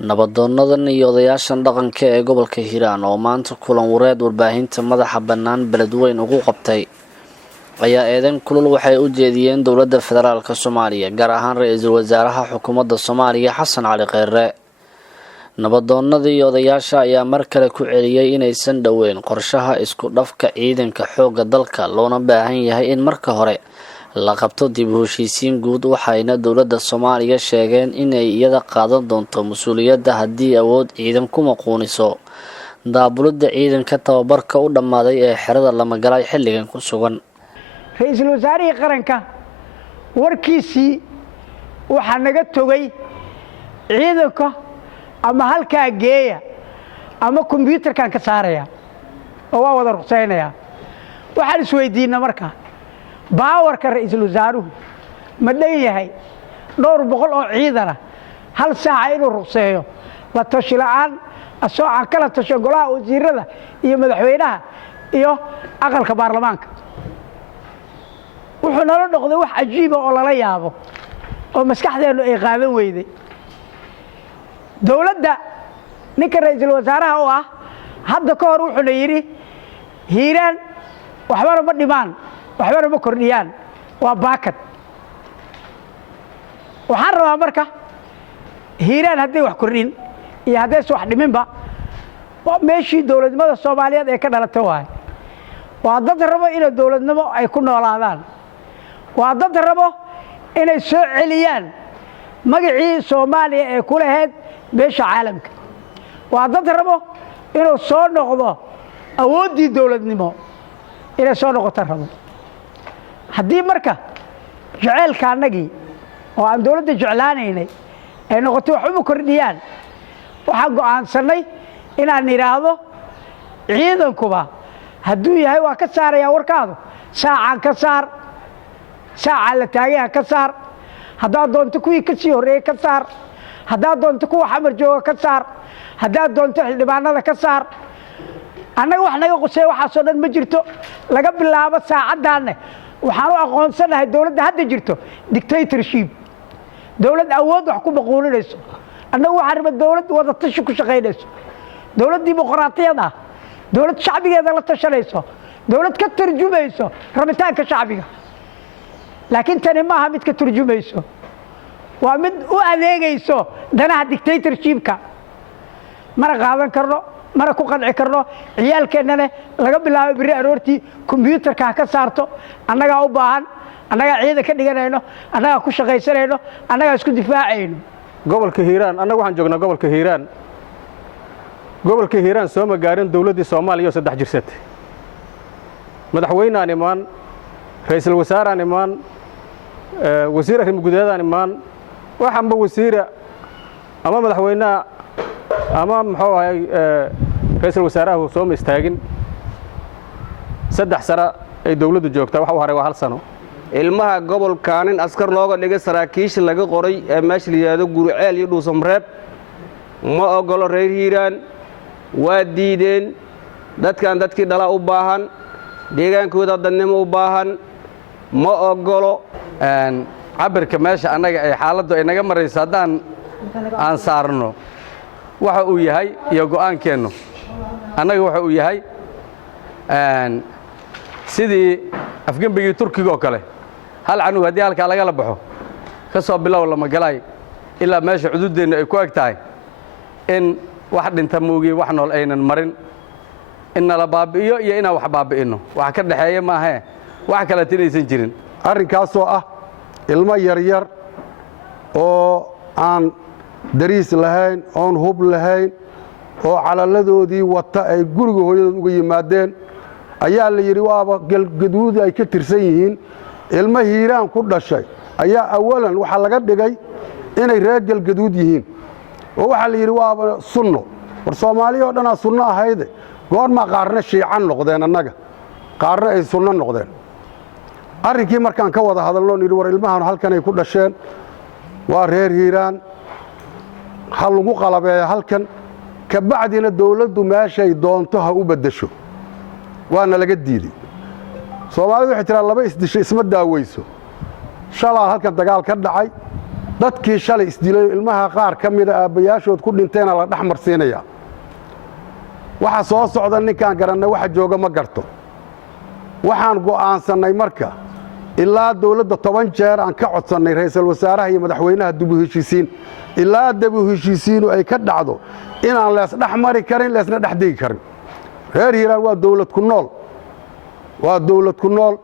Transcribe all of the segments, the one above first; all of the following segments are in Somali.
Nabadoonadan iyo odayaashan dhaqanka ee gobolka Hiiraan oo maanta kulan wareed warbaahinta madaxa bannaan beledweyne ugu qabtay ayaa eedayn kulul waxay u jeediyeen dowladda federaalka Soomaaliya gaar ahaan ra'iisul wasaaraha xukuumadda Soomaaliya Xasan Cali Kheyre. Nabadoonnada iyo odayaasha ayaa mar kale ku celiyay inaysan dhaweyn qorshaha isku dhafka ciidanka xoogga dalka loona baahan yahay in marka hore la qabto dib u heshiisiin guud waxayna dowladda Soomaaliya sheegeen inay iyada qaadan doonto mas'uuliyadda haddii awood ciidan ku maquuniso daabulada ciidanka tababarka u dhamaaday ee xerada lama galay xilligan ku sugan. Ra'iisul wasaaraha qaranka warkiisii waxa naga togay ciidanka ama halka geeya ama kombiyuutarkan ka saaraya oo waa wada ruqsaynaya. Waxaan isweydiinaa markaa baawarka ra'iisul wasaaruhu ma dheeyahay dhowr boqol oo ciidan hal saac inuu ruqseeyo la tashi la'aan asoo aan kala tasho golaha wasiirada iyo madaxweynaha iyo aqalka baarlamaanka. wuxuu nala noqday wax cajiib ah oo lala yaabo oo maskaxdeenu ay qaadan weyday. dowladda ninka ra'iisul wasaaraha oo ah hadda ka hor wuxuu yiri Hiiraan waxba ma dhimaan waxba ma kordhiyaan waa baakad. waxaan rabaa marka Hiiraan hadday wax kordhin iyo hadday wax dhiminba waa meeshii dowladnimada Soomaaliyeed ee ka dhalatay waay. waa dad rabo in dowladnimo ay ku noolaadaan. waa dad rabo inay soo celiyaan magacii Soomaaliya ee ku lahayd beesha caalamka. waa dad rabo inuu soo noqdo awoodii dowladnimo inay soo noqoto rabo. haddii marka jaceelka anagii oo aan dowladda jeclaanaynay ay noqoto wax u kordhiyaan waxaan go'aansanay inaan niraahdo ciidankuba hadduu yahay waa ka saaraya warkaadu saacan ka saar saaca la taagay ka saar haddaad doonto kuwii ka sii horeeyay ka saar haddaad doonto kuwa xamar jooga ka saar haddaad doonto xildhibaanada ka saar. annaga wax naga qosay waxaasoo dhan ma jirto. laga bilaabo saacaddaanne waxaan u aqoonsanahay dowladda hadda jirto dictatorship dowlad awood wax ku maquulinayso. annagu waxaan rabaa dowlad wada tashi ku shaqaynayso, dowlad dimuqraadiyad ah, dowlad shacbigeeda la tashanayso, dowlad ka tarjumayso rabitaanka shacbiga. laakiin tani maaha mid ka turjumayso, waa mid u adeegayso danaha dictatorshipka. mana qaadan karno, mana ku qanci karno. ciyaalkeennana laga bilaabo biri aroortii kombiyuutarka ka saarto. annagaa u baahan, annagaa ciidan ka dhiganayno, annagaa ku shaqaysanayno, annagaa isku difaacayno. gobolka Hiiraan annagu waxaan joognaa gobolka Hiiraan. gobolka Hiiraan soo ma gaarin dawladdii Soomaaliya oo 3 jirsatay. madaxweynaha imaan, ra'iisul wasaaraha imaan, wasiir arrimo gudaha imaan, waxaanba wasiira ama madaxweynaha ama muxuu ahay ra'iisul wasaaraha soo ma istaagin. 3 sano ay dawladdu joogtaa waxa uu haray waa 1 sano. ilmaha gobolkaanin askar looga dhigay saraakiisha laga qoray ee meesha la yiraahdo Gurceel iyo Dhuusamreeb ma ogolo reer Hiiraan. waa diideen dadkan dadkii dhala u baahan, deegaankooda dadnimo u baahan ma ogolo. cabirka meesha anaga ay xaaladdu ay naga marayso haddaan aan saarno waxa uu yahay iyo go'aankeennu annaga waxa uu yahay sidii afgembigii Turkiga oo kale hal canug haddii halkaa lagala baxo ka soo bilow lama galay ilaa meesha xuduudeenna ay ku eg tahay in wax dhinta moogiye wax nool aynan marin in la baabi'iyo iyo inaan wax baabi'ino wax ka dhaxeeya maahe wax kale tinaysan jirin. arrinkaasoo ah ilmo yaryar oo aan dariis lahayn oon hub lahayn oo calaladoodii wata ay guriga hooyadood uga yimaadeen ayaa la yidhi waaba galgaduud ay ka tirsan yihiin. ilmo Hiiraan ku dhashay ayaa awalan waxaa laga dhigay inay reer galgaduud yihiin oo waxaa la yidhi waaba sunno. war Soomaaliya oo dhanaa sunno ahayde goorma qaarna shiican noqdeen, annaga qaarna ay sunno noqdeen. arrinkii markaan ka wada hadalno nidhi war ilmahan halkan ay ku dhasheen waa reer Hiiraan ha lagu qalabeeyo halkan ka bacdina dawladdu meeshay doonto ha u bedesho. waana laga diiday. Soomaalidu waxay tiraa laba isdishay isma daaweyso. shalaa halkan dagaal ka dhacay dadkii shalay isdilay ilmaha qaar ka mida aabbayaashood ku dhinteena la dhex marsiinaya waxa soo socda ninkaan garannay waxa jooga ma garto waxaan go'aansannay marka ilaa dawladda 10 jeer aan ka codsannay ra'iisul wasaaraha iyo madaxweynaha dib u heshiisiin ilaa dib u heshiisiinu ay ka dhacdo inaan lees dhex mari karin leesna dhex degi karin reer hiiraan waa dawlad ku nool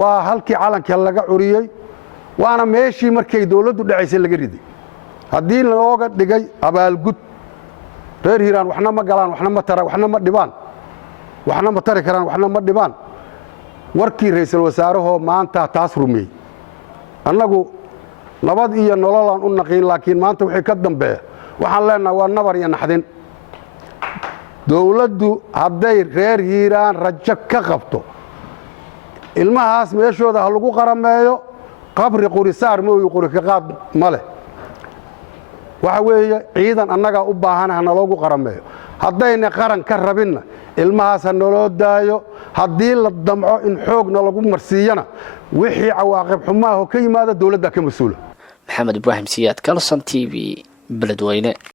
waa halkii calanka laga curiyey waana meeshii markay dawladdu dhacaysay laga riday haddii looga dhigay abaalgud reer hiiraan waxna ma galaan waxna ma dhibaan waxna ma tari karaan waxna ma dhibaan warkii ra'iisul wasaarahoo maanta taas rumiyey annagu nabad iyo nololaan u naqiin laakiin maanta wixii ka dambeeya waxaan leenahay waa nabar iyo naxdin dawladdu hadday reer hiiraan rajo ka qabto ilmahaas meeshooda ha lagu qarameeyo qabri qurisaar mooyi quri ka qaad ma leh waxa weeye ciidan annagaa u baahan ha naloogu qarameeyo haddayna qaran ka rabinna ilmahaas ha naloo daayo haddii la damco in xoogna lagu marsiiyana wixii cawaaqib xumaahoo ka yimaada dawladda ka mas-uula maxamed ibraahim siyaad kalson TV beledweyne